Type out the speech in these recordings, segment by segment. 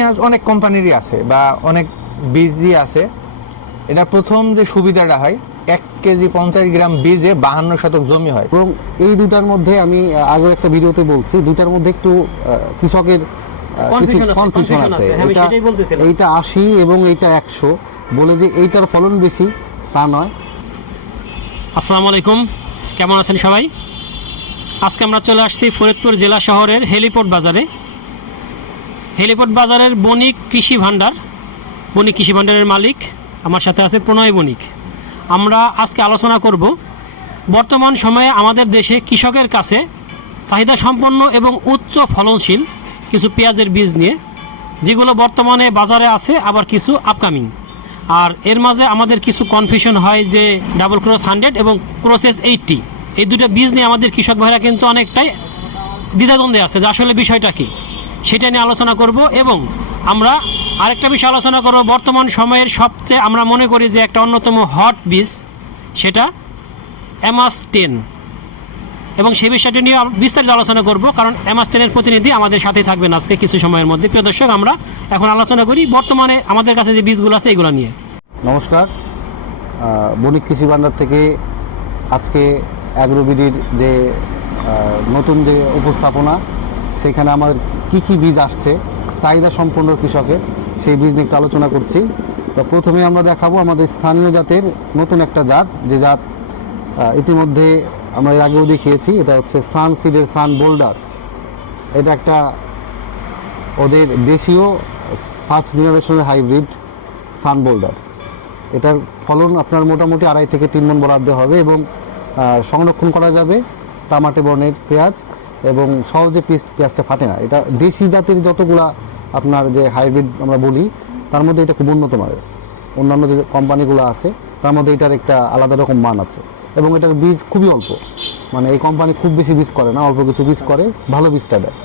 পেঁয়াজ অনেক কোম্পানিরই আছে বা অনেক বীজই আছে। এটা প্রথম যে সুবিধাটা হয় এক কেজি পঞ্চাশ গ্রাম বীজে বাহান্ন শতক জমি হয়। এবং এই দুটার মধ্যে আমি আগের একটা ভিডিওতে বলছি দুটার মধ্যে একটু কৃষকের কনফিউশন আছে হ্যাঁ, এটা এইটা আশি এবং এইটা একশো। বলে যে এইটার ফলন বেশি তা নয়। আসসালামু আলাইকুম কেমন আছেন সবাই? আজকে আমরা চলে আসছি ফরিদপুর জেলা শহরের হেলিপোর্ট বাজারে। হেলিপোর্ট বাজারের বণিক কৃষি ভাণ্ডার। বণিক কৃষি ভাণ্ডারের মালিক, আমার সাথে আছে প্রণয় বণিক। আমরা আজকে আলোচনা করব বর্তমান সময়ে আমাদের দেশে কৃষকের কাছে চাহিদা সম্পন্ন এবং উচ্চ ফলনশীল কিছু পেঁয়াজের বীজ নিয়ে, যেগুলো বর্তমানে বাজারে আছে, আবার কিছু আপকামিং আর এর মাঝে আমাদের কিছু কনফিউশন হয় যে ডাবল ক্রস হান্ড্রেড এবং ক্রসেস এইটটি এই দুটো বীজ নিয়ে আমাদের কৃষক ভাইরা কিন্তু অনেকটাই দ্বিধাদ্বন্দ্বে আছে যে আসলে বিষয়টা কি। সেটা নিয়ে আলোচনা করব এবং আমরা আরেকটা বিষয় আলোচনা করব। বর্তমান সময়ের সবচেয়ে আমরা মনে করি যে একটা অন্যতম হট বীজ সেটা এমাস টেন। এবং সেই বিষয়টি নিয়ে বিস্তারিত আলোচনা করব, কারণ এমাস টেনের প্রতিনিধি আমাদের সাথে থাকবেন আজকে কিছু সময়ের মধ্যে। প্রিয় দর্শক, আমরা এখন আলোচনা করি বর্তমানে আমাদের কাছে যে বীজগুলো আছে এগুলো নিয়ে। নমস্কার। বণিক কৃষি ভাণ্ডার থেকে আজকে অ্যাগ্রোবিডির যে নতুন যে উপস্থাপনা, সেখানে আমাদের কি কি বীজ আসছে, চাহিদা সম্পন্ন কৃষকের সেই বীজ নিয়ে একটু আলোচনা করছি। তো প্রথমে আমরা দেখাবো আমাদের স্থানীয় জাতের নতুন একটা জাত, যে জাত ইতিমধ্যে আমরা এর আগেও দেখিয়েছি, এটা হচ্ছে সান সিডের সান বোল্ডার। এটা একটা ওদের দেশীয় ফার্স্ট জেনারেশনের হাইব্রিড সান বোল্ডার। এটার ফলন আপনার মোটামুটি আড়াই থেকে তিন মন বরাদ্দ হবে এবং সংরক্ষণ করা যাবে তামাটে বর্ণের পেঁয়াজ। এবং সহজে পেঁয়াজটা ফাটে না। এটা দেশি জাতের যতগুলা আপনার যে হাইব্রিড আমরা বলি, তার মধ্যে এটা খুব উন্নত মানের অন্যান্য যে কোম্পানিগুলো আছে, তার মধ্যে এটার একটা আলাদা রকম মান আছে। এবং এটার বীজ খুবই অল্প। মানে এই কোম্পানি খুব বেশি বীজ করে না, অল্প কিছু বীজ করে, ভালো বীজটা দেয়।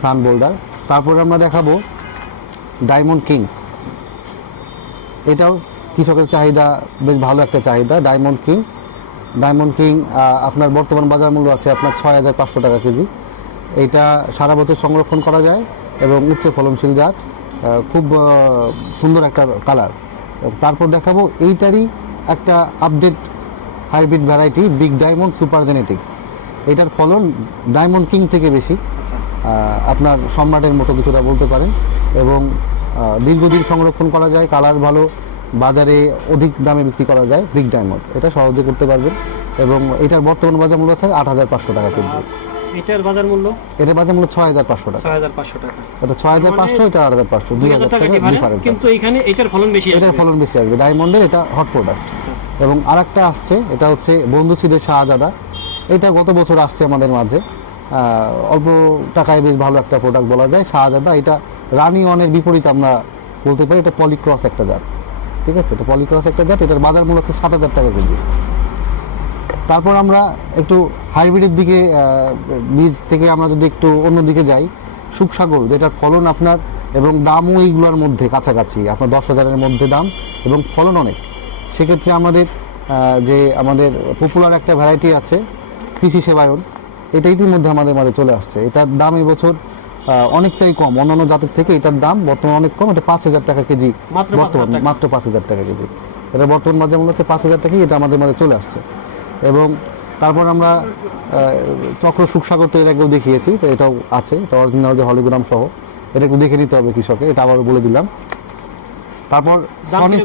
সান বোল্ডার তারপরে আমরা দেখাবো ডায়মন্ড কিং এটাও কৃষকের চাহিদা, বেশ ভালো একটা চাহিদা ডায়মন্ড কিং ডায়মন্ড কিং আপনার বর্তমান বাজার মূল্য আছে আপনার ছয় হাজার পাঁচশো টাকা কেজি। এটা সারা বছর সংরক্ষণ করা যায় এবং উচ্চ ফলনশীল জাত খুব সুন্দর একটা কালার। তারপর দেখাবো এইটারই একটা update hybrid variety big diamond super genetics এটার ফলন ডায়মন্ড কিং থেকে বেশি আপনার সম্রাটের মতো কিছুটা বলতে পারেন। এবং দীর্ঘদিন সংরক্ষণ করা যায় কালার ভালো বাজারে অধিক দামে বিক্রি করা যায় বিগ ডায়মন্ড এটা সহজে করতে পারবেন এবং এটার বর্তমান বাজার মূল্য আছে আট হাজার পাঁচশো টাকা কেজি। এটার বাজার মূল্য? এটার বাজার মূল্য ছয় হাজার পাঁচশো টাকা। ছয় হাজার পাঁচশো টাকা। এটা ছয় হাজার পাঁচশো এটা আট হাজার পাঁচশো দুই হাজার টাকা ডিফারেন্স কিন্তু এখানে এটার ফলন বেশি এটার আসবে। ফলন বেশি আসবে। ডায়মন্ডের এটা হট প্রোডাক্ট এবং আরেকটা আসছে এটা হচ্ছে বন্ধু শাহজাদা। এটা গত বছর আসছে আমাদের মাঝে। অল্প টাকায় বেশ ভালো একটা প্রোডাক্ট বলা যায়। শাহজাদা এটা রানি ওয়ানের বিপরীত আমরা বলতে পারি। এটা পলিক্রস একটা জাত। ঠিক আছে? এটা পলিক্রস একটা জাত, এটার বাজার মূল্য হচ্ছে সাত হাজার টাকা কেজি। তারপর আমরা একটু হাইব্রিডের দিকে বীজ থেকে আমরা যদি একটু অন্য দিকে যাই, সুখসাগর যেটার ফলন আপনার এবং দামও এইগুলোর মধ্যে কাছাকাছি, আপনার দশ হাজারের মধ্যে দাম এবং ফলন অনেক। সেক্ষেত্রে আমাদের যে আমাদের পপুলার একটা ভ্যারাইটি আছে, কৃষি সেবায়ন, এটা ইতিমধ্যে আমাদের মাঝে চলে আসছে। এটার দাম এবছর অনেকটাই কম। অন্যান্য জাতের থেকে এটার দাম বর্তমানে অনেক কম। এটা পাঁচ হাজার টাকা কেজি। মাত্র 5,000 বর্তমান। মাত্র পাঁচ হাজার টাকা কেজি। এটা বর্তমান মাঝে মনে হচ্ছে পাঁচ হাজার টাকাই এটা আমাদের মাঝে চলে আসছে। এবং তারপর আমরা চক্র সুখসাগর তো এর আগেও দেখিয়েছি তো এটাও আছে। এটা অরিজিনাল যে হলিগ্রাম সহ এটা একটু দেখে নিতে হবে কৃষকে এটা আবার বলে দিলাম। তারপর সনি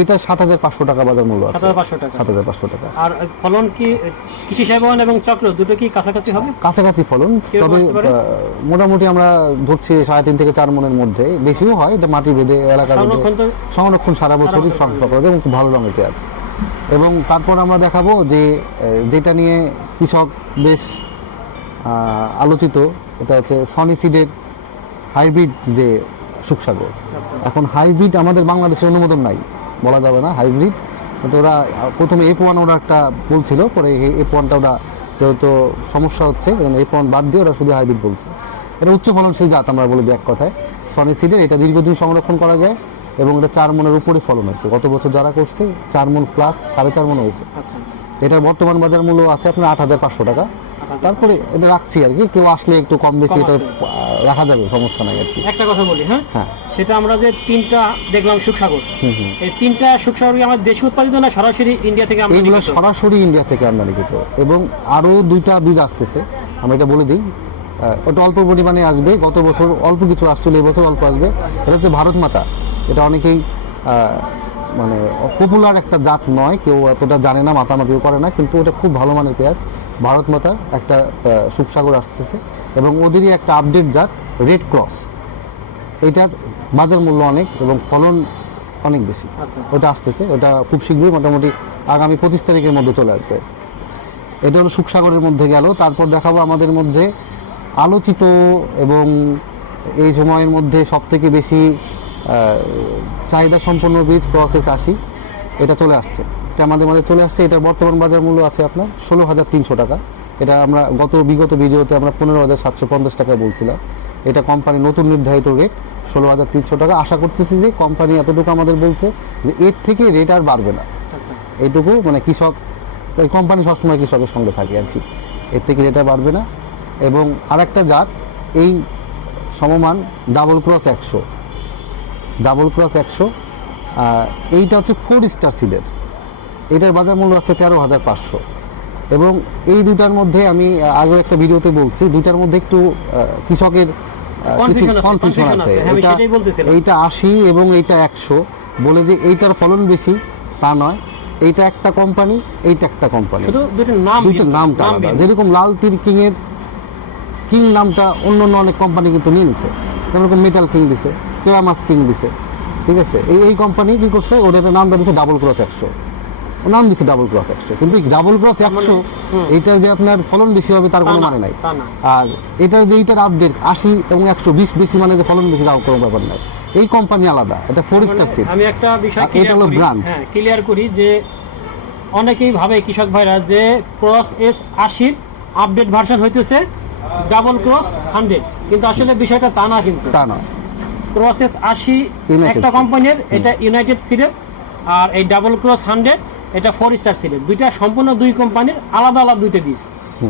এটা সাত হাজার পাঁচশো টাকা বাজার মূল্য আছে। সাত হাজার পাঁচশো টাকা। আর ফলন কি কৃষি সেবন এবং চক্র দুটো কি কাছাকাছি হবে? কাছাকাছি ফলন তবে মোটামুটি আমরা ধরছি সাড়ে তিন থেকে চার মনের মধ্যে। বেশিও হয় এটা মাটি বেঁধে এলাকা সংরক্ষণ সারা বছরই সংরক্ষণ করা এবং খুব ভালো রঙের পেঁয়াজ। এবং তারপর আমরা দেখাবো যে যেটা নিয়ে কৃষক বেশ আলোচিত এটা হচ্ছে সনি সিডের হাইব্রিড যে আচ্ছা এখন হাইব্রিড আমাদের বাংলাদেশে অনুমোদন নাই। বলা যাবে না হাইব্রিড। তো ওরা প্রথমে এফ ওয়ান ওরা একটা বলছিল পরে এফ ওয়ানটা ওরা যেহেতু সমস্যা হচ্ছে এফ ওয়ান বাদ দিয়ে ওরা শুধু হাইব্রিড বলছে। এটা উচ্চ ফলনশীল জাত আমরা বলি এক কথায়। সনি সিডের এটা দীর্ঘদিন সংরক্ষণ করা যায় এবং এটা চার মনের উপরে ফলন হয়েছে। গত বছর যারা করছে চার মন প্লাস সাড়ে চার মন হয়েছে। আচ্ছা। এটার বর্তমান বাজার মূল্য আছে আপনার আট হাজার পাঁচশো টাকা। তারপরে এটা রাখছি আর কি। কেউ আসলে একটু কম বেশি এটা। রাখা যাবে সমস্যা নাই আর কি। একটা কথা বলি হ্যাঁ? হ্যাঁ। সেটা আমরা যে তিনটা দেখলাম সুখসাগর এই তিনটা সুখসাগর কি আমার দেশে উৎপাদিত না সরাসরি ইন্ডিয়া থেকে আমরা এইগুলো সরাসরি ইন্ডিয়া থেকে আমদানিকৃত এবং আরও দুইটা বীজ আসতেছে আমরা এটা বলে দিই। ওটা অল্প পরিমাণে আসবে গত বছর অল্প কিছু আসছিল এবছর অল্প আসবে। এটা হচ্ছে ভারত মাতা। এটা অনেকেই আহ, মানে পপুলার একটা জাত নয় কেউ এতটা জানে না মাতামাতিও করে না কিন্তু ওটা খুব ভালো মানের পেঁয়াজ ভারত মাতার একটা সুখসাগর আসতেছে। এবং ওদেরই একটা আপডেট জাত রেড ক্রস এটার বাজার মূল্য অনেক এবং ফলন অনেক বেশি। আচ্ছা। ওটা আসতেছে ওটা খুব শীঘ্রই মোটামুটি আগামী পঁচিশ তারিখের মধ্যে চলে আসবে। এটা হলো সুখসাগরের মধ্যে গেল তারপর দেখাবো আমাদের মধ্যে আলোচিত এবং এই সময়ের মধ্যে সব থেকে বেশি চাহিদা সম্পন্ন বীজ প্রসেস আশি এটা চলে আসছে। এটা আমাদের মধ্যে চলে আসছে এটার বর্তমান বাজার মূল্য আছে আপনার ষোলো হাজার তিনশো টাকা। এটা আমরা গত বিগত ভিডিওতে আমরা পনেরো হাজার সাতশো পঞ্চাশ টাকায় বলছিলাম। এটা কোম্পানি নতুন নির্ধারিত রেট ষোলো হাজার তিনশো টাকা। আশা করতেছি যে কোম্পানি এতটুকু আমাদের বলছে যে এর থেকে রেট আর বাড়বে না। আচ্ছা। এইটুকু মানে কৃষক এই কোম্পানি সবসময় কৃষকের সঙ্গে থাকে আর কি। এর থেকে রেট আর বাড়বে না। এবং আরেকটা জাত এই সমমান ডাবল ক্রস একশো। ডাবল ক্রস একশো এইটা হচ্ছে ফোর স্টার সিডের এটার বাজার মূল্য আছে তেরো হাজার পাঁচশো। এবং এই দুটার মধ্যে আমি আগেও একটা ভিডিওতে বলছি দুটার মধ্যে একটু কৃষকের কনফিউশন আছে হ্যাঁ, এটা এইটা আশি এবং এইটা একশো। বলে যে এইটার ফলন বেশি তা নয়। এইটা একটা কোম্পানি এইটা একটা কোম্পানি দুইটার নামটা আলাদা। যেরকম লাল তীর কিং এর কিং নামটা অন্য অন্য অনেক কোম্পানি কিন্তু নিয়ে নিছে। যেরকম মেটাল কিং দিছে কেরামাস কিং দিছে। ঠিক আছে? এই এই কোম্পানি কি করছে? ওদের নামটা দিছে ডাবল ক্রস একশো নাম দিছে ডাবল ক্রস একশো। কিন্তু ডাবল ক্রস একশো হুম। এইটার যে আপনার ফলন বেশি হবে তার কোনো মানে নাই। আর এটার যে এইটার আপডেট আশি এবং একশো বিশ বেশি মানে যে ফলন বেশি তাও কোনো ব্যাপার নাই। এই কোম্পানি আলাদা এটা ফোর স্টার সিট আমি একটা বিষয় এটা হলো brand। হ্যাঁ ক্লিয়ার করি যে অনেকেই ভাবে কৃষক ভাইরা যে ক্রস এস আশির আপডেট ভার্সন হইতেছে ডাবল ক্রস হান্ড্রেড কিন্তু আসলে বিষয়টা তা না কিন্তু। তা নয় ক্রস এস আশি একটা কোম্পানির এটা ইউনাইটেড সিডের আর এই ডাবল ক্রস হান্ড্রেড এটা ফোর স্টার সিডের দুইটা সম্পূর্ণ দুই কোম্পানির আলাদা আলাদা দুইটা বীজ।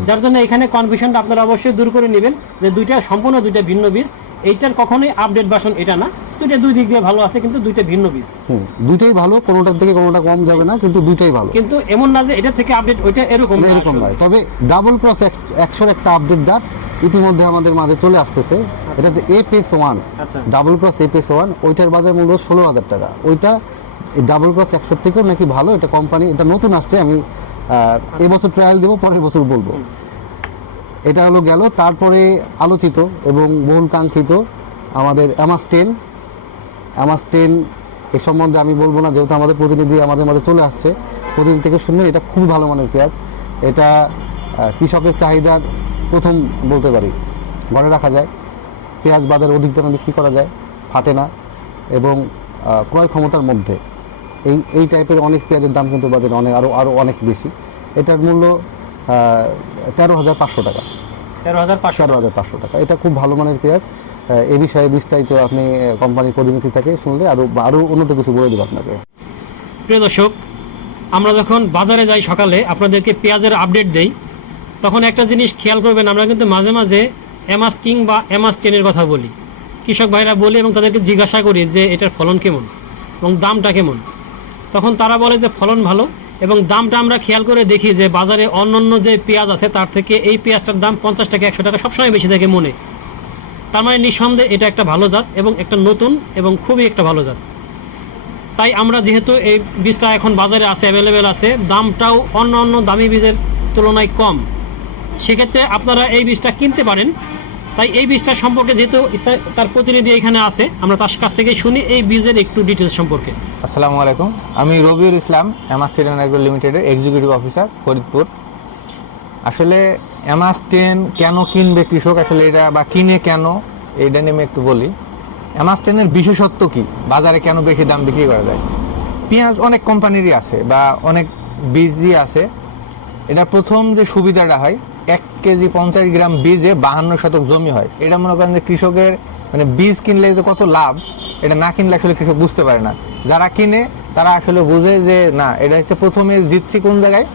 যার জন্য এখানে কনফিউশনটা আপনারা অবশ্যই দূর করে নেবেন যে দুইটা সম্পূর্ণ দুইটা ভিন্ন বীজ। এইটার কখনোই আপডেট বাসন এটা না। দুইটা দুই দিক দিয়ে ভালো আছে কিন্তু দুইটা ভিন্ন বীজ। দুইটাই ভালো কোনোটার থেকে কোনোটা কম যাবে না কিন্তু দুইটাই ভালো। কিন্তু এমন না যে এটা থেকে আপডেট ওইটা এরকম এরকম। নয়। তবে ডাবল ক্রস একশোর একটা আপডেট ডাক ইতিমধ্যে আমাদের মাঝে চলে আসতেছে। এটা হচ্ছে এ পেস ওয়ান আচ্ছা। Double cross A pace one ওইটার বাজার মূল্য ষোলো হাজার টাকা। ওইটা ডাবল ক্রস একশোর থেকেও নাকি ভালো? এটা কোম্পানি এটা নতুন আসছে, আমি এবছর ট্রায়াল দেবো, পরের বছর বলব। এটা হলো গেল, তারপরে আলোচিত এবং বহুল কাঙ্ক্ষিত আমাদের অ্যামাস টেন অ্যামাস টেন এ সম্বন্ধে আমি বলব না, যেহেতু আমাদের প্রতিনিধি আমাদের মাঝে চলে আসছে। প্রতিদিন থেকে শুনবেন এটা খুবই ভালো মানের পেঁয়াজ। এটা কৃষকের চাহিদার প্রথম বলতে পারি। ঘরে রাখা যায়। পেঁয়াজ বাজারে অধিক দামে বিক্রি করা যায়, ফাটে না। এবং ক্রয় ক্ষমতার মধ্যে। এই এই টাইপের অনেক পেঁয়াজের দাম কিন্তু বাজারে অনেক আরও আরও অনেক বেশি। এটার মূল্য তেরো হাজার পাঁচশো টাকা। তেরো হাজার পাঁচশো তেরো হাজার পাঁচশো টাকা। এটা খুব ভালো মানের পেঁয়াজ। এ বিষয়ে বিস্তারিত আপনি কোম্পানির প্রতিনিধি থেকে শুনলে আরও আরও উন্নত কিছু বলে দেবো আপনাকে। প্রিয় দর্শক আমরা যখন বাজারে যাই সকালে আপনাদেরকে পেঁয়াজের আপডেট দেই তখন একটা জিনিস খেয়াল করবেন আমরা কিন্তু মাঝে মাঝে এমাস কিং বা এমাস টেনের কথা বলি। কৃষক ভাইরা বলি এবং তাদেরকে জিজ্ঞাসা করি যে এটার ফলন কেমন এবং দামটা কেমন? তখন তারা বলে যে ফলন ভালো এবং দামটা আমরা খেয়াল করে দেখি যে বাজারে অন্যান্য যে পেঁয়াজ আছে, তার থেকে এই পেঁয়াজটার দাম পঞ্চাশ টাকা, একশো টাকা সবসময় বেশি থাকে মনে। তার মানে নিঃসন্দেহে এটা একটা ভালো জাত এবং একটা নতুন এবং খুবই একটা ভালো জাত। তাই আমরা যেহেতু এই বীজটা এখন বাজারে আছে অ্যাভেলেবেল আছে, দামটাও অন্য অন্য দামি বীজের তুলনায় কম। সেক্ষেত্রে আপনারা এই বীজটা কিনতে পারেন। তাই এই বীজটা সম্পর্কে যেহেতু তার প্রতিনিধি এখানে আছে, আমরা তার কাছ থেকে শুনি এই বীজের একটু ডিটেলস সম্পর্কে। আসসালামু আলাইকুম। আমি রবিউল ইসলাম এমাস সিডেন অ্যাগ্রো লিমিটেডের এক্সিকিউটিভ অফিসার ফরিদপুর। আসলে এমাস টেন কেন কিনবে কৃষক? আসলে এটা বা কিনে কেন? এইটা নিয়ে একটু বলি। এমাস টেনের বিশেষত্ব কি? বাজারে কেন বেশি দাম বিক্রি করা যায়? পেঁয়াজ অনেক কোম্পানিরই আছে বা অনেক বীজই আছে। এটা প্রথম যে সুবিধাটা হয় এক কেজি পঞ্চাশ গ্রাম বীজে বাহান্ন শতক জমি হয়। এটা মনে করেন যে কৃষকের মানে বীজ কিনলে যে কত লাভ, এটা না কিনলে আসলে কৃষক বুঝতে পারে না। যারা কিনে, তারা আসলে বুঝে যে না, এটা হচ্ছে প্রথমে জিতছি কোন জায়গায়?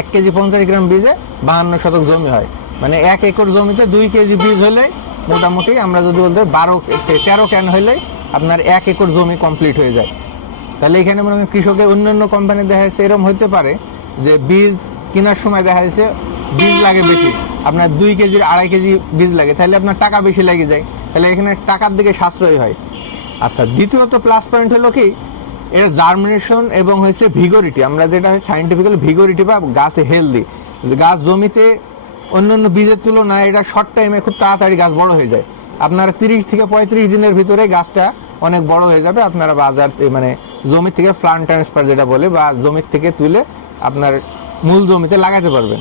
এক কেজি পঞ্চাশ গ্রাম বীজে বাহান্ন শতক জমি হয়। মানে এক একর জমিতে দুই কেজি বীজ হলে মোটামুটি আমরা যদি বলতে বারো তেরো ক্যান হলে আপনার এক একর জমি কমপ্লিট হয়ে যায়। তাহলে এখানে মনে করেন কৃষকের অন্যান্য কোম্পানি দেখা যাচ্ছে এরকম হতে পারে যে বীজ কেনার সময় দেখা যাচ্ছে বীজ লাগে বেশি। আপনার দুই কেজির আড়াই কেজি বীজ লাগে, তাহলে আপনার টাকা বেশি লেগে যায়। তাহলে এখানে টাকার দিকে সাশ্রয় হয়। আচ্ছা দ্বিতীয়ত প্লাস পয়েন্ট হলো কি? এটা জার্মিনেশন এবং হয়েছে ভিগোরিটি আমরা যেটা হয় সাইন্টিফিক্যালি ভিগোরিটি বা গাছে হেলদি গাছ জমিতে অন্যান্য বীজের তুলনায় এটা শর্ট টাইমে খুব তাড়াতাড়ি গাছ বড় হয়ে যায়। আপনার তিরিশ থেকে পঁয়ত্রিশ দিনের ভিতরে গাছটা অনেক বড় হয়ে যাবে। আপনারা বাজার মানে জমি থেকে প্লান্ট ট্রান্সফার যেটা বলে বা জমির থেকে তুলে আপনার মূল জমিতে লাগাতে পারবেন।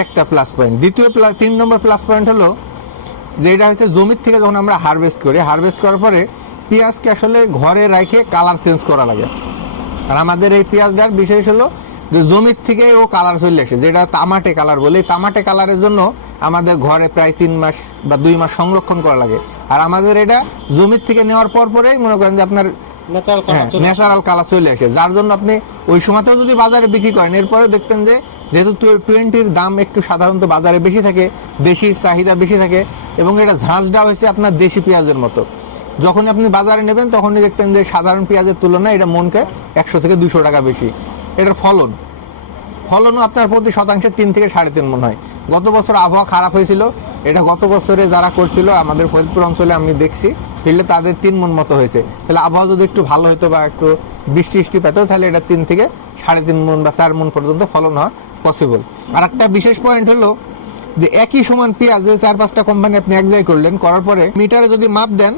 একটা প্লাস পয়েন্ট দ্বিতীয় প্লাস তিন নম্বর প্লাস পয়েন্ট হলো যে এটা হচ্ছে জমির থেকে যখন আমরা হারভেস্ট করি হারভেস্ট করার পরে পেঁয়াজকে আসলে ঘরে রেখে কালার চেঞ্জ করা লাগে। আর আমাদের এই পেঁয়াজটার বিশেষ হলো যে জমির থেকে ও কালার চলে আসে যেটা তামাটে কালার বলে। এই তামাটে কালারের জন্য আমাদের ঘরে প্রায় তিন মাস বা দুই মাস সংরক্ষণ করা লাগে। আর আমাদের এটা জমির থেকে নেওয়ার পর পরেই মনে করেন যে আপনার ন্যাচারাল ন্যাচারাল কালার চলে আসে। যার জন্য আপনি ওই সময়তেও যদি বাজারে বিক্রি করেন এরপরে দেখতেন যে যেহেতু টোয়েন্টির দাম একটু সাধারণত বাজারে বেশি থাকে, দেশির চাহিদা বেশি থাকে, এবং এটা ঝাঁঝটা হয়েছে আপনার দেশি পেঁয়াজের মতো। যখন আপনি বাজারে নেবেন, তখনই দেখতেন যে সাধারণ পেঁয়াজের তুলনায় এটা মনকে একশো থেকে দুশো টাকা বেশি। এটার ফলন। ফলনও আপনার প্রতি শতাংশে তিন থেকে সাড়ে তিন মন হয়। গত বছর আবহাওয়া খারাপ হয়েছিল। এটা গত বছরে যারা করছিল, আমাদের ফরিদপুর অঞ্চলে আমি দেখছি ফিল্ডে তাদের তিন মন মতো হয়েছে। তাহলে আবহাওয়া যদি একটু ভালো হতো বা একটু বৃষ্টি বৃষ্টি পেত, তাহলে এটা তিন থেকে সাড়ে তিন মন বা চার মন পর্যন্ত ফলন হওয়া পসিবল আর একটা বিশেষ পয়েন্ট হলো যে একই সমান পেঁয়াজ যে চার পাঁচটা কোম্পানি আপনি এক জায়গায় করলেন, করার পরে মিটারে যদি মাপ দেন,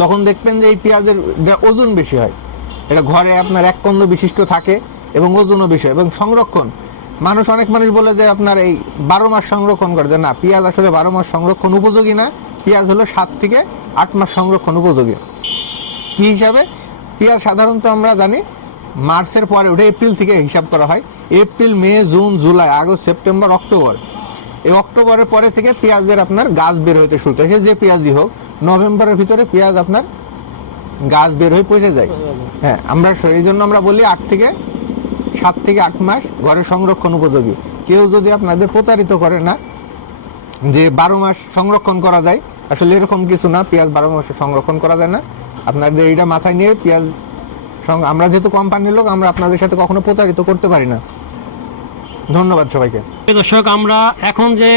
তখন দেখবেন যে এই পেঁয়াজের ওজন বেশি হয়। এটা ঘরে আপনার এক কন্দ বিশিষ্ট থাকে এবং ওজনও বেশি হয়। এবং সংরক্ষণ, মানুষ অনেক মানুষ বলে যে আপনার এই বারো মাস সংরক্ষণ করে যে না, পেঁয়াজ আসলে বারো মাস সংরক্ষণ উপযোগী না, পেঁয়াজ হলো সাত থেকে আট মাস সংরক্ষণ উপযোগী। কি হিসাবে? পেঁয়াজ সাধারণত আমরা জানি মার্চের পরে ওঠে এপ্রিল থেকে হিসাব করা হয়। April May June July August September October. এই অক্টোবরের পরে থেকে পেঁয়াজের আপনার গাছ বের হইতে শুরু করে। সে যে পেঁয়াজই হোক নভেম্বরের ভিতরে পেঁয়াজ আপনার গাছ বের হয়ে পচে যায়। হ্যাঁ আমরা স- এই জন্য আমরা বলি আট থেকে সাত থেকে আট মাস ঘরে সংরক্ষণ উপযোগী। কেউ যদি আপনাদের প্রতারিত করে না যে বারো মাস সংরক্ষণ করা যায় আসলে এরকম কিছু না পেঁয়াজ বারো মাসে সংরক্ষণ করা যায় না। আপনাদের এইটা মাথায় নিয়ে পেঁয়াজ আমরা যেহেতু কোম্পানির লোক আমরা আপনাদের সাথে কখনো প্রতারিত করতে পারি না। ধন্যবাদ সবাইকে। দর্শক আমরা এখন যে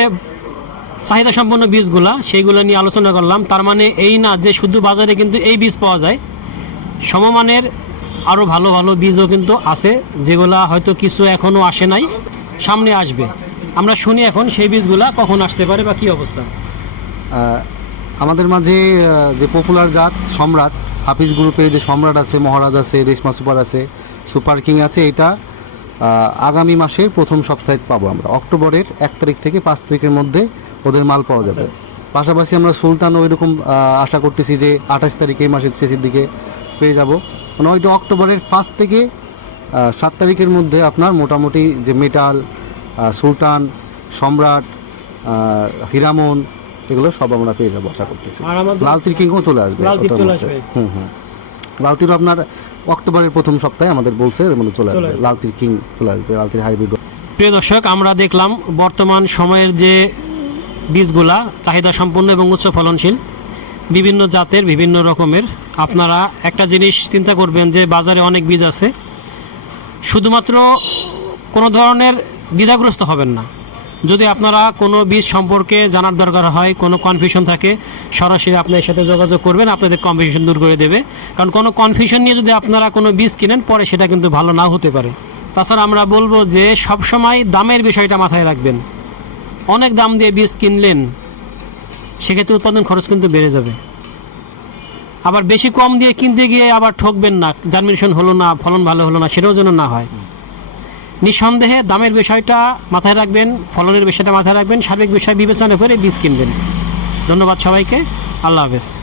চাহিদা সম্পন্ন বীজগুলা সেইগুলো নিয়ে আলোচনা করলাম। তার মানে এই না যে শুধু বাজারে কিন্তু এই বীজ পাওয়া যায় সমমানের আরও ভালো ভালো বীজও কিন্তু আছে যেগুলা হয়তো কিছু এখনও আসে নাই সামনে আসবে। আমরা শুনি এখন সেই বীজগুলা কখন আসতে পারে বা কি অবস্থা? আমাদের মাঝে যে পপুলার জাত সম্রাট হাফিজ গ্রুপের যে সম্রাট আছে মহারাজ আছে রেশমা সুপার আছে সুপার কিং আছে এটা আগামী মাসের প্রথম সপ্তাহে পাবো আমরা। অক্টোবরের এক তারিখ থেকে পাঁচ তারিখের মধ্যে ওদের মাল পাওয়া যাবে। পাশাপাশি আমরা সুলতান ওই রকম আশা করতেছি যে আঠাশ তারিখে এই মাসের শেষের দিকে পেয়ে যাব। মানে ওইটা অক্টোবরের পাঁচ থেকে সাত তারিখের মধ্যে আপনার মোটামুটি যে মেটাল সুলতান সম্রাট হীরামন এগুলো সব আমরা পেয়ে যাব আশা করতেছি। লাল তীর কিংও চলে আসবে লাল তীর চলে আসবে। হুম হুম। লাল তীর আপনার অক্টোবরের প্রথম সপ্তাহে আমাদের বলছে এর মধ্যে চলে আসবে। লাল তীর কিং চলে আসবে লাল তীর হাইব্রিড প্রিয় দর্শক আমরা দেখলাম বর্তমান সময়ের যে বীজগুলা চাহিদা সম্পন্ন এবং উচ্চ ফলনশীল বিভিন্ন জাতের বিভিন্ন রকমের। আপনারা একটা জিনিস চিন্তা করবেন যে বাজারে অনেক বীজ আছে শুধুমাত্র কোনো ধরনের দ্বিধাগ্রস্ত হবেন না। যদি আপনারা কোনো বীজ সম্পর্কে জানার দরকার হয়, কোনো কনফিউশন থাকে, সরাসরি আপনার সাথে যোগাযোগ করবেন, আপনাদের কনফিউশন দূর করে দেবে। কারণ কোনো কনফিউশন নিয়ে যদি আপনারা কোনো বীজ কিনেন, পরে সেটা কিন্তু ভালো না হতে পারে। তাছাড়া আমরা বলব যে, সবসময় দামের বিষয়টা মাথায় রাখবেন। অনেক দাম দিয়ে বীজ কিনলেন, সেক্ষেত্রে উৎপাদন খরচ কিন্তু বেড়ে যাবে। আবার বেশি কম দিয়ে কিনতে গিয়ে আবার ঠকবেন না জার্মিনেশন হলো না, ফলন ভালো হলো না, সেটাও যেন না হয়। নিঃসন্দেহে দামের বিষয়টা মাথায় রাখবেন, ফলনের বিষয়টা মাথায় রাখবেন সার্বিক বিষয় বিবেচনা করে বীজ কিনবেন। ধন্যবাদ সবাইকে। আল্লাহ হাফেজ।